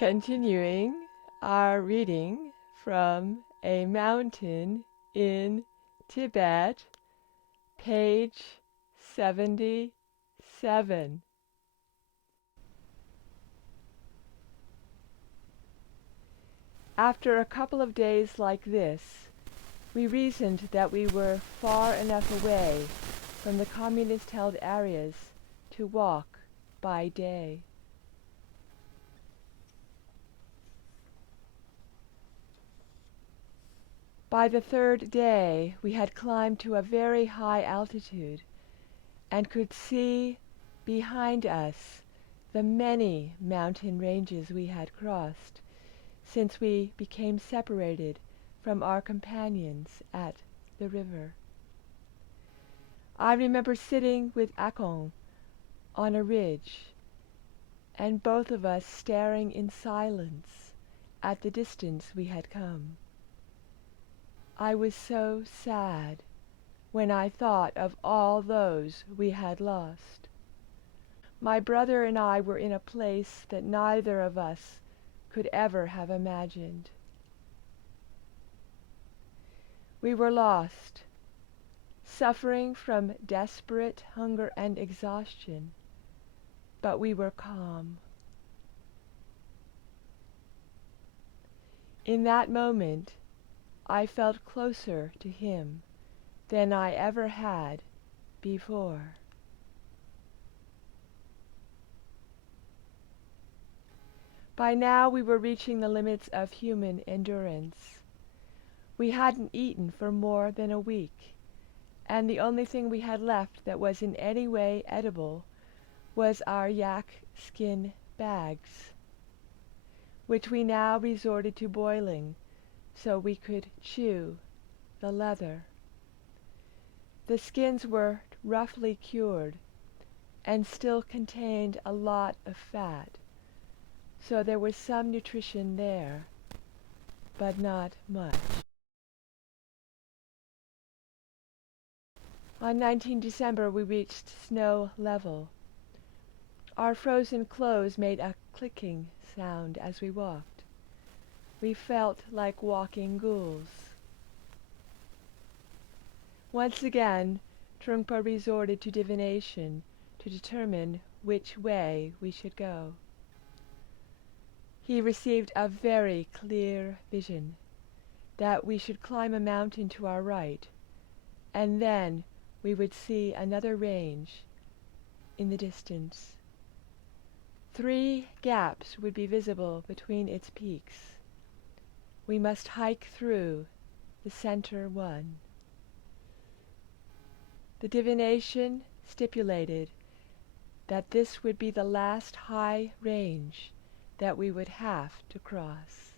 Continuing our reading from A Mountain in Tibet, page 77. After a couple of days like this, we reasoned that we were far enough away from the communist-held areas to walk by day. By the third day, we had climbed to a very high altitude and could see behind us the many mountain ranges we had crossed since we became separated from our companions at the river. I remember sitting with Akon on a ridge, and both of us staring in silence at the distance we had come. I was so sad when I thought of all those we had lost. My brother and I were in a place that neither of us could ever have imagined. We were lost, suffering from desperate hunger and exhaustion, but we were calm. In that moment, I felt closer to him than I ever had before. By now we were reaching the limits of human endurance. We hadn't eaten for more than a week, and the only thing we had left that was in any way edible was our yak skin bags, which we now resorted to boiling so we could chew the leather. The skins were roughly cured and still contained a lot of fat, so there was some nutrition there, but not much. On 19 December we reached snow level. Our frozen clothes made a clicking sound as we walked. We felt like walking ghouls. Once again, Trungpa resorted to divination to determine which way we should go. He received a very clear vision that we should climb a mountain to our right, and then we would see another range in the distance. 3 gaps would be visible between its peaks. We must hike through the center one. The divination stipulated that this would be the last high range that we would have to cross.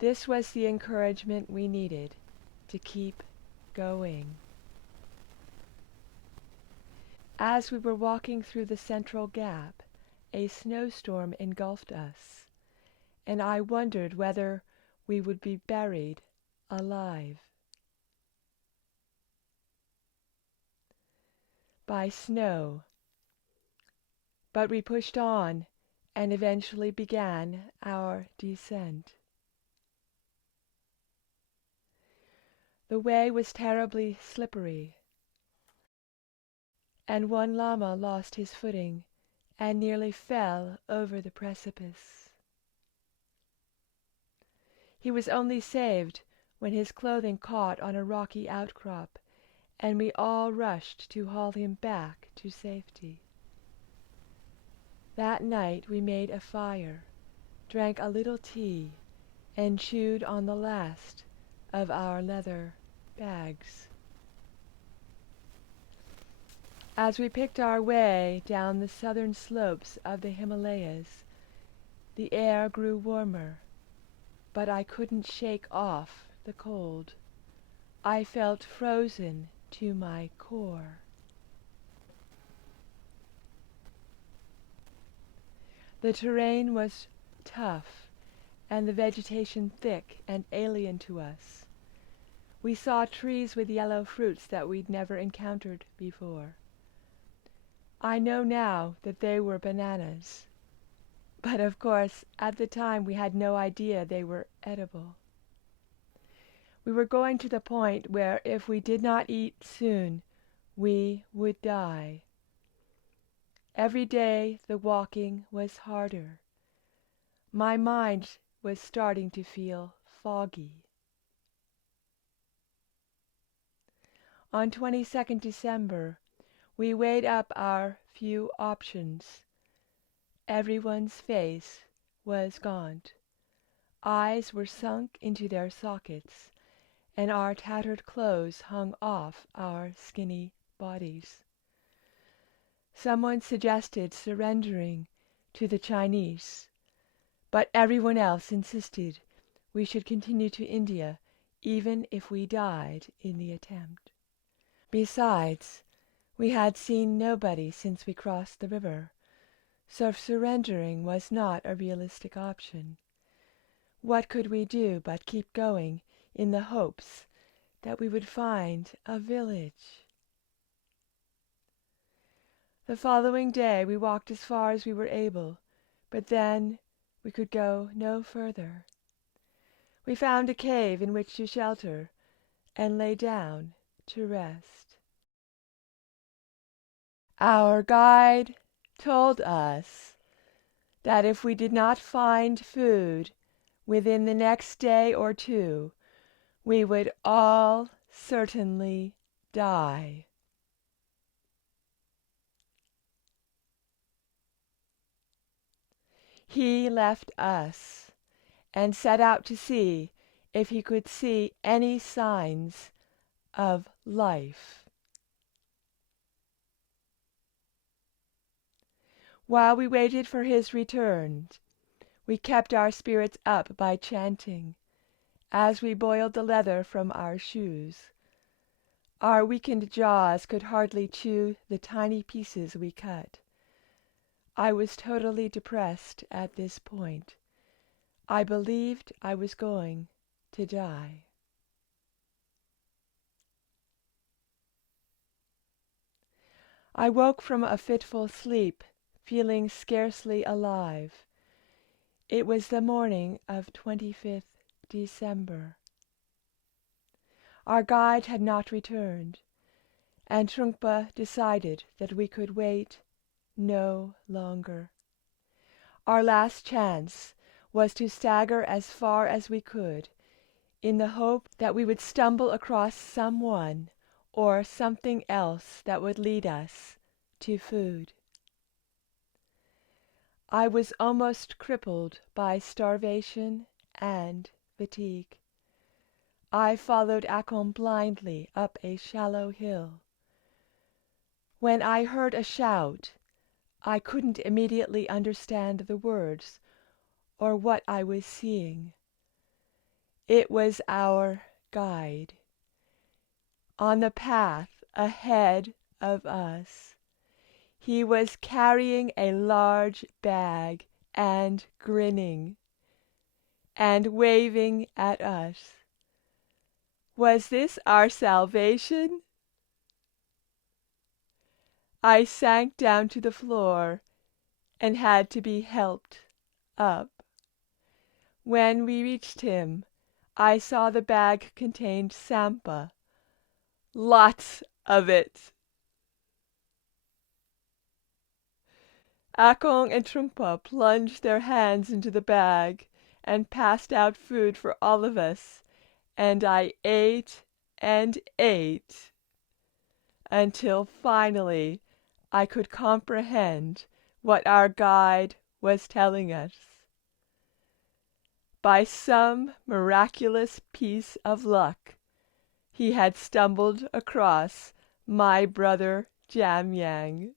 This was the encouragement we needed to keep going. As we were walking through the central gap, a snowstorm engulfed us, and I wondered whether we would be buried alive by snow. But we pushed on and eventually began our descent. The way was terribly slippery, and one Lama lost his footing and nearly fell over the precipice. He was only saved when his clothing caught on a rocky outcrop, and we all rushed to haul him back to safety. That night we made a fire, drank a little tea, and chewed on the last of our leather bags. As we picked our way down the southern slopes of the Himalayas, the air grew warmer, but I couldn't shake off the cold. I felt frozen to my core. The terrain was tough, and the vegetation thick and alien to us. We saw trees with yellow fruits that we'd never encountered before. I know now that they were bananas. But of course, at the time we had no idea they were edible. We were going to the point where if we did not eat soon, we would die. Every day the walking was harder. My mind was starting to feel foggy. On 22nd December, we weighed up our few options. Everyone's face was gaunt. Eyes were sunk into their sockets, and our tattered clothes hung off our skinny bodies. Someone suggested surrendering to the Chinese, but everyone else insisted we should continue to India even if we died in the attempt. Besides, we had seen nobody since we crossed the river, so surrendering was not a realistic option. What could we do but keep going in the hopes that we would find a village? The following day we walked as far as we were able, but then we could go no further. We found a cave in which to shelter, and lay down to rest. Our guide told us that if we did not find food within the next day or two, we would all certainly die. He left us and set out to see if he could see any signs of life. While we waited for his return, we kept our spirits up by chanting, as we boiled the leather from our shoes. Our weakened jaws could hardly chew the tiny pieces we cut. I was totally depressed at this point. I believed I was going to die. I woke from a fitful sleep, feeling scarcely alive. It was the morning of 25th December. Our guide had not returned, and Trungpa decided that we could wait no longer. Our last chance was to stagger as far as we could, in the hope that we would stumble across someone or something else that would lead us to food. I was almost crippled by starvation and fatigue. I followed Akon blindly up a shallow hill. When I heard a shout, I couldn't immediately understand the words or what I was seeing. It was our guide. On the path ahead of us, he was carrying a large bag and grinning and waving at us. Was this our salvation? I sank down to the floor and had to be helped up. When we reached him, I saw the bag contained sampa. Lots of it. Akong and Trungpa plunged their hands into the bag and passed out food for all of us, and I ate and ate until finally I could comprehend what our guide was telling us. By some miraculous piece of luck, he had stumbled across my brother Jamyang.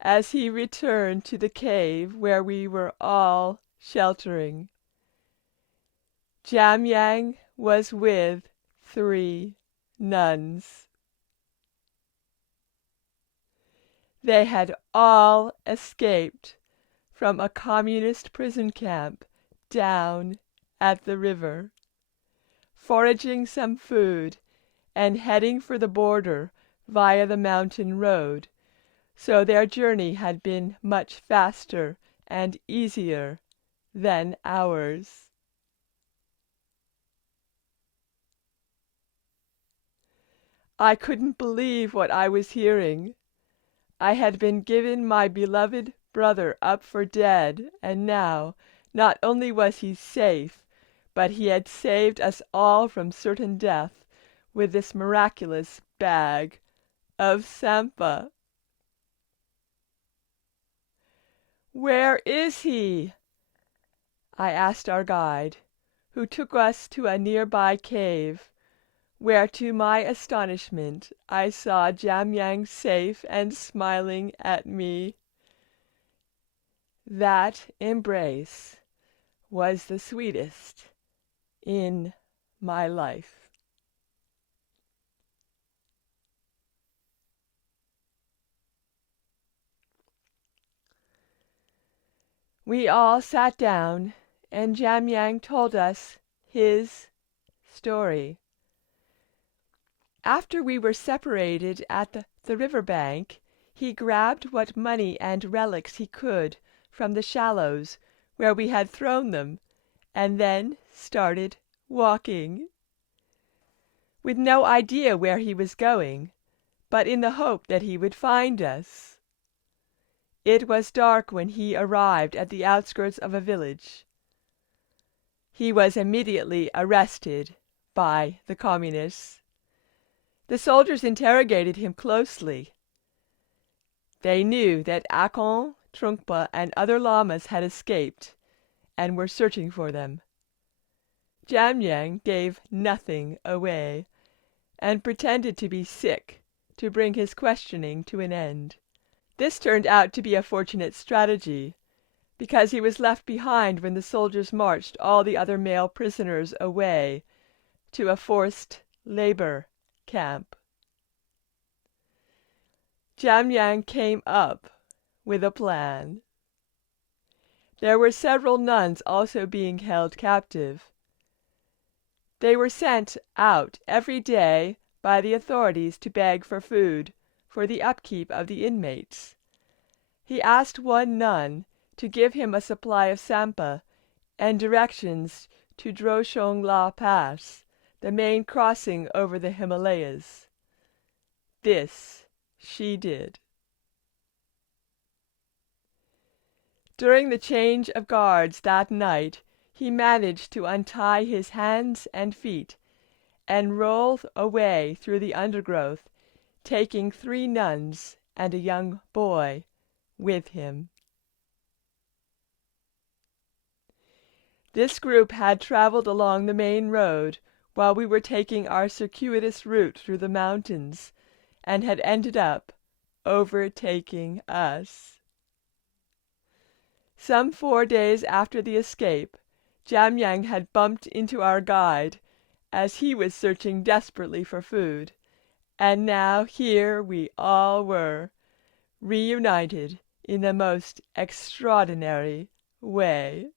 As he returned to the cave where we were all sheltering, Jamyang was with 3 nuns. They had all escaped from a communist prison camp down at the river, foraging some food and heading for the border via the mountain road so their journey had been much faster and easier than ours. I couldn't believe what I was hearing. I had been given my beloved brother up for dead, and now, not only was he safe, but he had saved us all from certain death with this miraculous bag of sampa. "Where is he?" I asked our guide, who took us to a nearby cave, where to my astonishment I saw Jamyang safe and smiling at me. That embrace was the sweetest in my life. We all sat down, and Jamyang told us his story. After we were separated at the river bank, he grabbed what money and relics he could from the shallows where we had thrown them, and then started walking, with no idea where he was going, but in the hope that he would find us. It was dark when he arrived at the outskirts of a village. He was immediately arrested by the communists. The soldiers interrogated him closely. They knew that Akon, Trungpa, and other lamas had escaped and were searching for them. Jamyang gave nothing away, and pretended to be sick to bring his questioning to an end. This turned out to be a fortunate strategy, because he was left behind when the soldiers marched all the other male prisoners away to a forced labor camp. Jamyang came up with a plan. There were several nuns also being held captive. They were sent out every day by the authorities to beg for food for the upkeep of the inmates. He asked one nun to give him a supply of sampa and directions to Droshong La Pass, the main crossing over the Himalayas. This she did. During the change of guards that night, he managed to untie his hands and feet and roll away through the undergrowth, taking 3 nuns and a young boy with him. This group had traveled along the main road while we were taking our circuitous route through the mountains, and had ended up overtaking us. Some 4 days after the escape, Jamyang had bumped into our guide as he was searching desperately for food, and now here we all were, reunited in the most extraordinary way.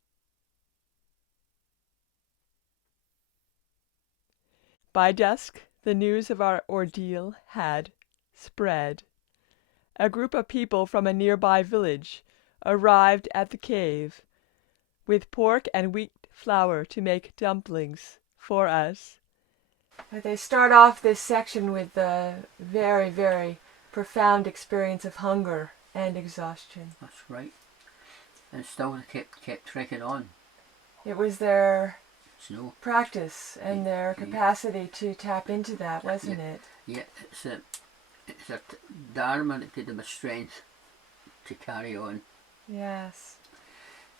By dusk, the news of our ordeal had spread. A group of people from a nearby village arrived at the cave, with pork and wheat flour to make dumplings for us. They start off this section with a very, very profound experience of hunger and exhaustion. That's right. And still they kept trekking on. It was their Snow. practice and their capacity to tap into that, wasn't it? Yeah, it's a dharma that gave them a strength to carry on. Yes.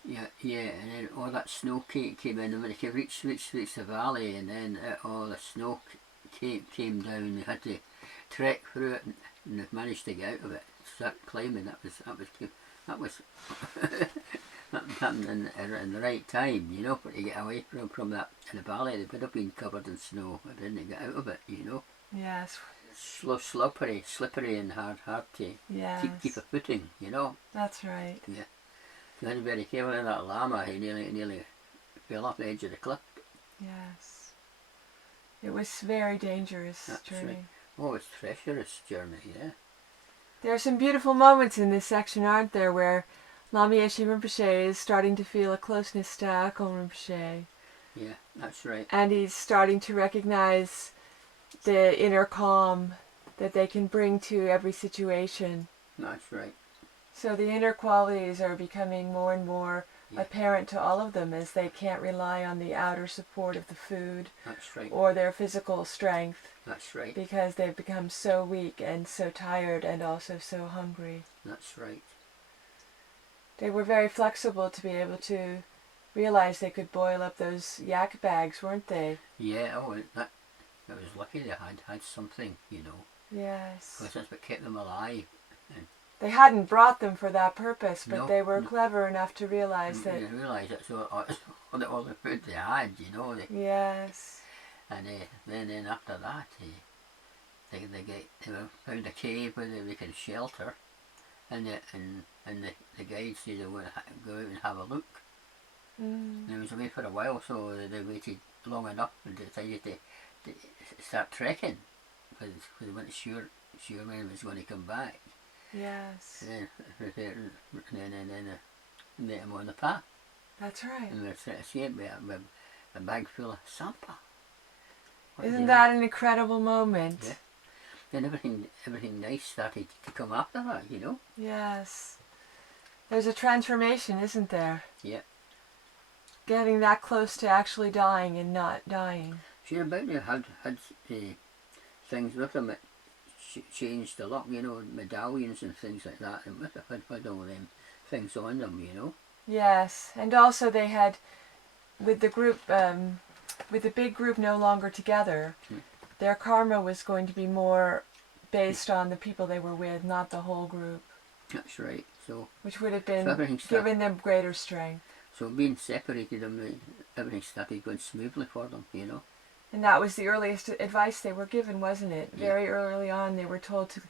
Yeah, and then all that snow came in, and when they reached the valley, and then all the snow came down. They had to trek through it, and they managed to get out of it, start climbing. That was that happened in the right time, you know, to get away from that in the valley. They would have been covered in snow, but then they got out of it, you know. Yes. Slippery and hard to keep a footing, you know. That's right. Yeah. So then very careful in that Lama, he nearly fell off the edge of the cliff. Yes. It was very dangerous journey. Right. Oh, it's treacherous journey, yeah. There are some beautiful moments in this section, aren't there, where Lama Yeshe Rinpoche is starting to feel a closeness to Akon Rinpoche. Yeah, that's right. And he's starting to recognize the inner calm that they can bring to every situation. That's right. So the inner qualities are becoming more and more apparent to all of them, as they can't rely on the outer support of the food That's right. or their physical strength. That's right. Because they've become so weak and so tired and also so hungry. That's right. They were very flexible to be able to realize they could boil up those yak bags, weren't they? Yeah, I was lucky they had something, you know. Yes. Because that's what kept them alive. And they hadn't brought them for that purpose, but no, they were clever enough to realize that... They realised that's all the food they had, you know. Yes. And then after that, they found a cave where they could shelter, and the guides said they would go out and have a look. And they was away for a while, so they waited long enough and decided to start trekking, because they weren't sure when he was going to come back. Yes. And then met him on the path. That's right. And we were sitting with a bag full of sampa. Isn't that an incredible moment? Yeah. Then everything nice started to come after that, you know. Yes. There's a transformation, isn't there? Yeah. Getting that close to actually dying and not dying. See, about they had things with them that changed a lot, you know, medallions and things like that, and must have had all them things on them, you know. Yes, and also they had, with the group, with the big group no longer together, their karma was going to be more based on the people they were with, not the whole group. That's right. So which would have been given them greater strength. So being separated, everything started going smoothly for them, you know. And that was the earliest advice they were given, wasn't it? Yeah. Very early on, they were told to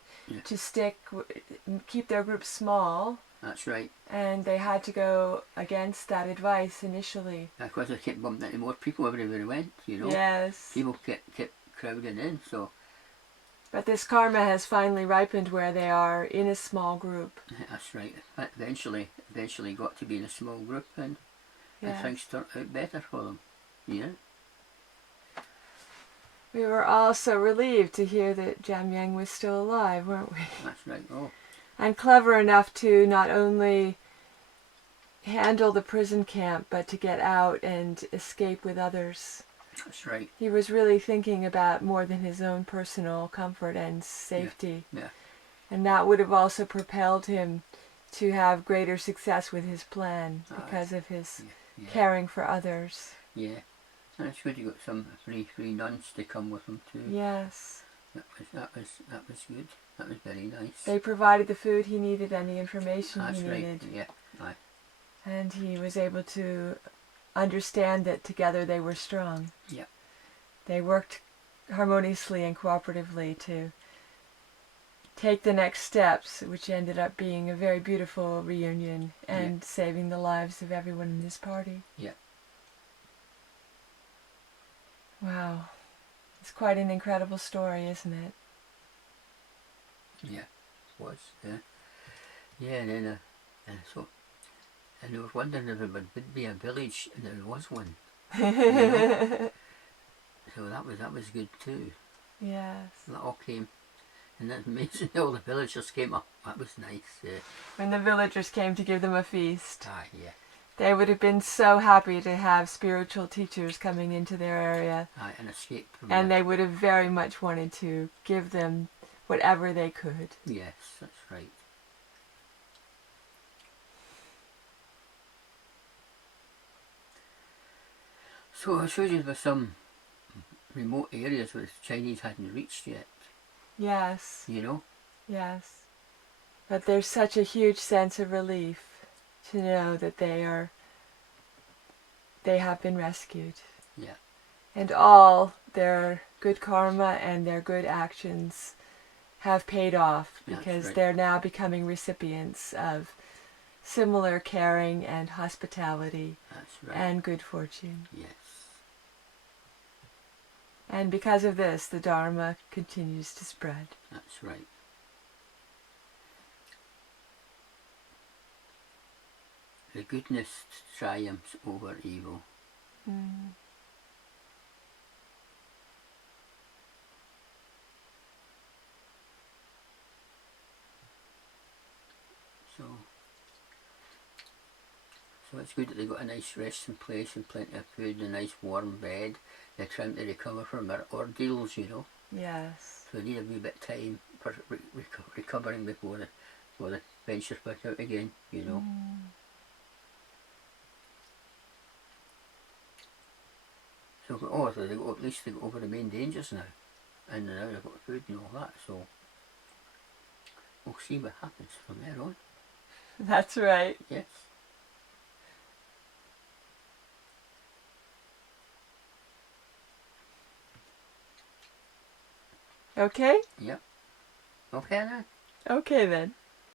keep their group small. That's right. And they had to go against that advice initially. Because they kept bumping into more people everywhere they went, you know. Yes. People kept crowding in, so. But this karma has finally ripened where they are in a small group. That's right. Eventually got to be in a small group, and things turned out better for them, yeah. We were all so relieved to hear that Jamyang was still alive, weren't we? That's right. Oh. And clever enough to not only handle the prison camp, but to get out and escape with others. That's right. He was really thinking about more than his own personal comfort and safety. Yeah. And that would have also propelled him to have greater success with his plan because of his caring for others. Yeah. And it's good you got some free nuns to come with him too. Yes. That was good. That was very nice. They provided the food he needed and the information he needed. That's right. Yeah. Aye. And he was able to understand that together they were strong. Yeah. They worked harmoniously and cooperatively to take the next steps, which ended up being a very beautiful reunion and saving the lives of everyone in this party. Yeah. Wow. It's quite an incredible story, isn't it? Yeah, it was. Yeah. Yeah, and then and I was wondering if there would be a village, and there was one. You know? So that was good too. Yes. That all came, and that's amazing. All the villagers came up. That was nice. When the villagers came to give them a feast. Yeah. They would have been so happy to have spiritual teachers coming into their area. And escape from and they would have very much wanted to give them whatever they could. Yes, that's right. So I showed you there were some remote areas where the Chinese hadn't reached yet. Yes. You know? Yes. But there's such a huge sense of relief to know that they have been rescued. Yeah. And all their good karma and their good actions have paid off because they're now becoming recipients of similar caring and hospitality and good fortune. Yes. And because of this, the Dharma continues to spread. That's right. the goodness triumphs over evil. Mm. So it's good that they got a nice resting place and plenty of food and a nice warm bed. They're trying to recover from their ordeals, you know. Yes. So they need a wee bit of time for recovering before they venture back out again, you know. Mm. So they got, at least they got over the main dangers now. And now they've got food and all that, so we'll see what happens from there on. That's right. Yes. Okay? Yep. Okay then. Okay then.